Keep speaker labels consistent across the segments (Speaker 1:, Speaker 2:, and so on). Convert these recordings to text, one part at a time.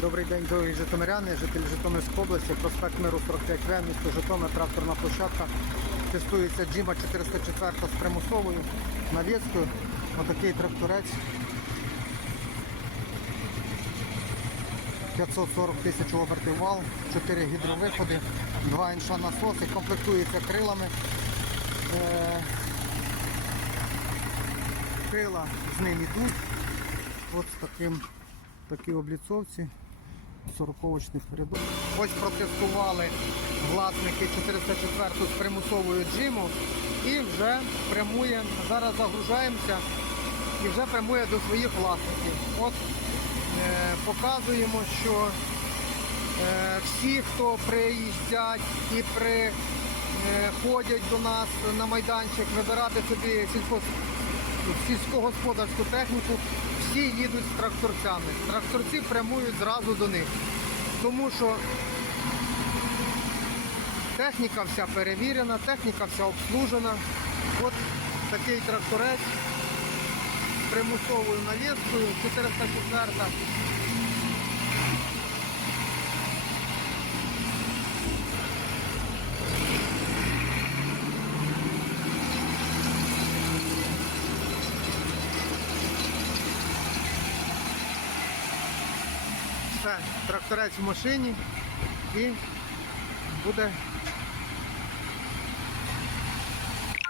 Speaker 1: Добрий день, дорогі житомиряни, жителі Житомирської області, проспект Миру 45В, місто Житомир, тракторна площадка. Тестується Джима 404 з примусовою навіскою. Отакий тракторець. 540 тисяч обертів вал, 4 гідровиходи, 2 інша насоси, комплектується крилами. Е, Крила з ним йдуть. З таким такі обліцовці. 40-очний передок. Ось протестували власники 404 з примусовою джиму і вже прямує, зараз загружаємося і вже прямує до своїх власників. От е, показуємо, що е, всі, хто приїздять і приходять до нас на майданчик вибирати собі сільськогосподарську техніку, всі їдуть з тракторцями. Тракторці прямують зразу до них. Тому що техніка вся перевірена, техніка вся обслужена. От такий тракторець з примусовою навіскою 404. Все, тракторець в машині і буде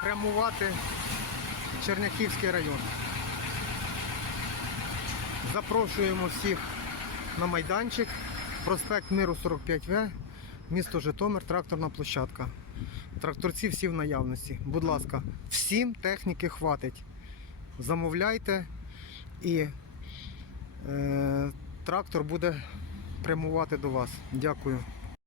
Speaker 1: прямувати Черняхівський район. Запрошуємо всіх на майданчик, проспект Миру 45В, місто Житомир, тракторна площадка. Тракторці всі в наявності. Будь ласка, всім техніки хватить. Замовляйте і е, трактор буде прямувати до вас. Дякую.